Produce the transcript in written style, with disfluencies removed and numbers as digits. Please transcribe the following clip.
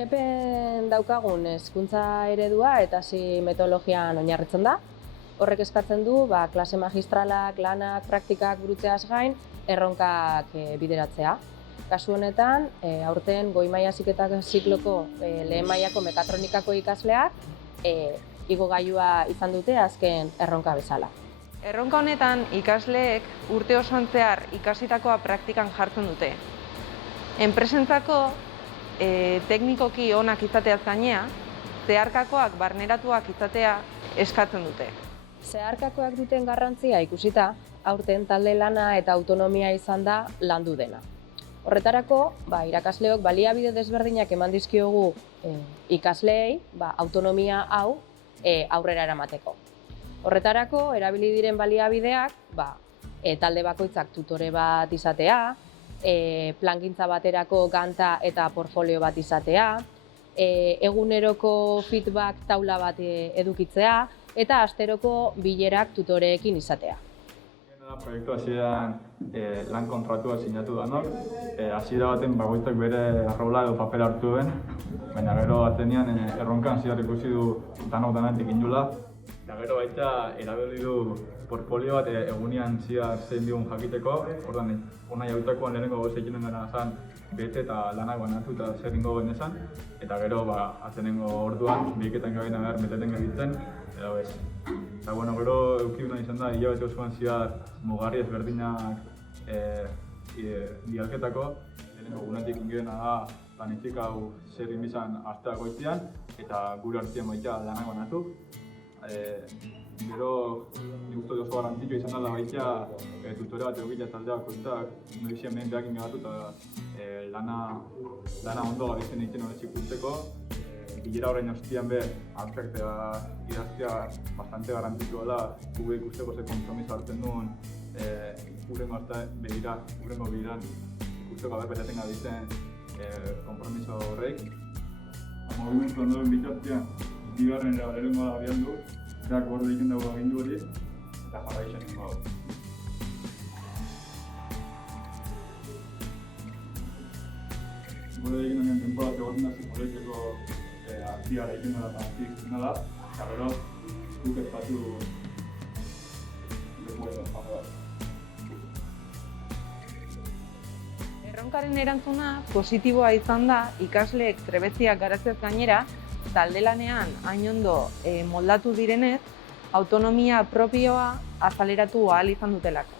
EGPen daukagun hezkuntza eredua eta hasi metodologian oinarritzen da. Horrek eskatzen du klase magistralak, lanak, praktikak burutzeaz gain, erronkak bideratzea. Kasu honetan, aurten goi maila heziketa zikloko lehen mailako mekatronikako ikasleak igogailua izan dute azken erronka bezala. Erronka honetan ikasleek urte osoan zehar ikasitakoa praktikan jartzen dute. Enpresentzako teknikoki onak izateaz gainea, zeharkakoak barneratuak izatea eskatzen dute. Zeharkakoak duten garrantzia ikusita, aurten talde lana eta autonomia izan da landu dena. Horretarako, irakasleok baliabide desberdinak eman dizkiogu ikasleei autonomia hau aurrera eramateko. Horretarako, erabili diren baliabideak, talde bakoitzak tutore bat izatea, plangintza baterako ganta eta portfolio bat izatea, eguneroko feedback taula bat edukitzea, eta asteroko bilerak tutoreekin izatea. Proiektu hasieran lan kontratua sinatu danok, hasiera baten bakoitzak bere rola edo papera hartu duen, baina gero atenian erronkan zehar ikusi du danok danatik indula, eta gero baita erabili du portfolio bat egunean zehar zein digun jakiteko, ordan unai hautakoan lehenengo goz egiten gara zan bete eta lanak banatu eta zer ingo genezan, eta gero atenengo orduan bihiketan gabena behar beteten gabitzen, edo ez. Eta gero eukiduna izan da, hilabete osoan zehar mugarri ezberdinak dialketako. Lehenengo gunetik ingirena da planitik hau zer inbizan asteak goitian eta gure hartien baita lanak banatu. Gero, nik uste oso garrantzitsua izan dela baita tutore bat egokitea taldeak koitzak noizien behin behakin gabatu eta lana ondo gabitzen egiten horretz ikusteko. Bilera horrein ostian hartzak eta idaztea bastante garrantzitsua dela, gure ikusteko ze konpromiso hartzen duen urrengo begiran ikusteko betaten gabitzen konpromiso horrek. Movimentu ondoren bitartean, bigarren lehenengo da abian du, zerak borde egiten dugu agindu hori, eta jarraitzen ningu hau. Borde egin denean temporat egoten da zimoletzeko artiara egin dela eta arti egin dela, eta gero guk espatu leku edo jare bat. Erronkaren erantzuna positiboa izan da ikasleek trebeziak garatzeaz gainera, talde lanean hain ondo moldatu direnez, autonomia propioa azaleratu ahal izan dutelako.